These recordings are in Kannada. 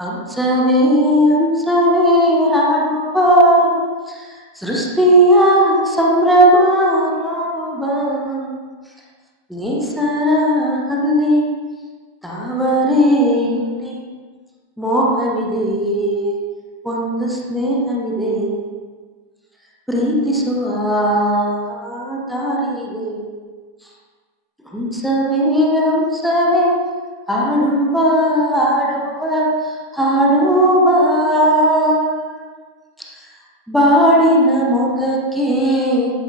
ಹಂಸವೇ ಹಂಸವೇ ಹಾಡುವ ಸೃಷ್ಟಿಯ ಸಂಭ್ರಮ ನೋಡುವ ನೇಸರ ಅಲ್ಲಿ ತಾವರೇ ಇಲ್ಲಿ ಮೋಹವಿದೆ ಒಂದು ಸ್ನೇಹವಿದೆ ಪ್ರೀತಿಸುವ ದಾರಿಯಿದೆ ಹಂಸವೇ ಹಂಸವೇ ಹಾಡುವ ಹಾಡುವ ಹಾಡುವ ಬಾಳಿನ ಮುಖಕ್ಕೆ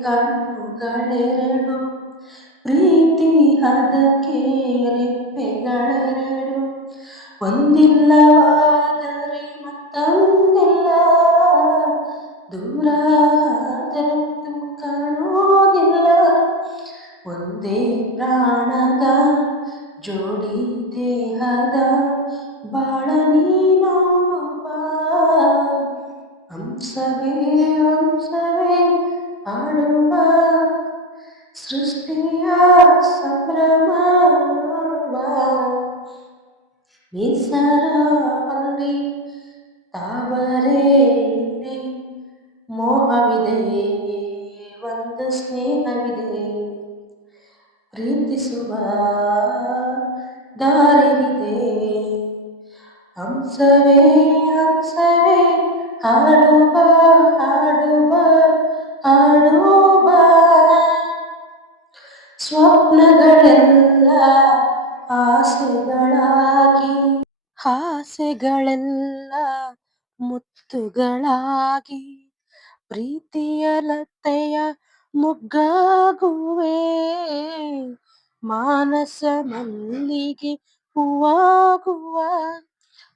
ಕಣ್ಣುಗಳೆರಡು, ಪ್ರೀತಿ ಅದಕ್ಕೆ ರೆಪ್ಪೆಗಳೆರಡು. ಒಂದಿಲ್ಲವಾದರೆ ಮತ್ತೊಂದಿಲ್ಲ ದೂರ ಆದರೂ ಕಾಣೋದಿಲ್ಲ ಒಂದೇ ಪ್ರಾಣದ ಜೋಡಿ ದೇಹದ ಹಂಸವೇ ಆಡುವ ಸೃಷ್ಟಿಯ ಸಂಭ್ರಮ ನೋಡುವ ನಿಸರ ಅಲ್ಲಿ ತಾವರೇ ಇಲ್ಲಿ ಮೋಹವಿದೆ ಒಂದು ಸ್ನೇಹವಿದೆ ಪ್ರೀತಿಸುವ ದಾರಿವಿದೆ ಹಂಸವೇ ಹಂಸವೇ ಹಾಡುವ ಹಾಡುವ ಸ್ವಪ್ನಗಳೆಲ್ಲ ಆಸೆಗಳಾಗಿ ಆಸೆಗಳೆಲ್ಲ ಮುತ್ತುಗಳಾಗಿ. ಪ್ರೀತಿಯ ಲತೆಯ ಮುಗ್ಗಾಗುವೆ. ಮಾನಸ ಮಲ್ಲಿಗೆ ಹೂವಾಗುವ.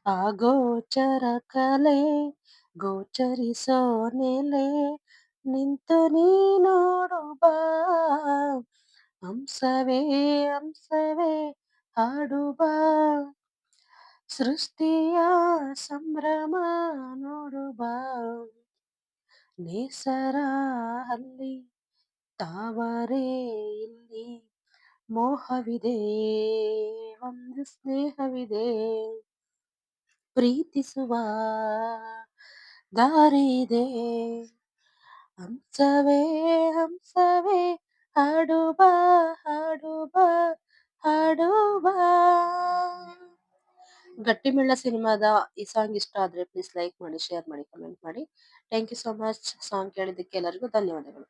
ಆಗೋಚರ ಕಲೆ ಗೋಚರಿಸೋ ನೆಲೆ ನಿಂತು ನೀ ನೋಡುವ ಹಂಸವೇ ಹಂಸವೇ ಹಾಡುವ. ಸೃಷ್ಟಿಯ ಸಂಭ್ರಮ ನೋಡುವ. ನೇಸರ ಅಲ್ಲಿ, ತಾವರೇ ಇಲ್ಲಿ, ಮೋಹವಿದೆ, ಒಂದು ಸ್ನೇಹವಿದೆ. ಪ್ರೀತಿಸುವ ದಾರಿ ಇದೆ ಹಂಸವೇ ಹಂಸವೇ ಗಟ್ಟಿಮೆಳ್ಳ ಸಿನಿಮಾದ ಈ ಸಾಂಗ್ ಇಷ್ಟ ಆದ್ರೆ ಪ್ಲೀಸ್ ಲೈಕ್ ಮಾಡಿ ಶೇರ್ ಮಾಡಿ ಕಮೆಂಟ್ ಮಾಡಿ. Thank you so much song ಕೇಳಿದ್ದಕ್ಕೆ ಎಲ್ಲರಿಗೂ ಧನ್ಯವಾದಗಳು.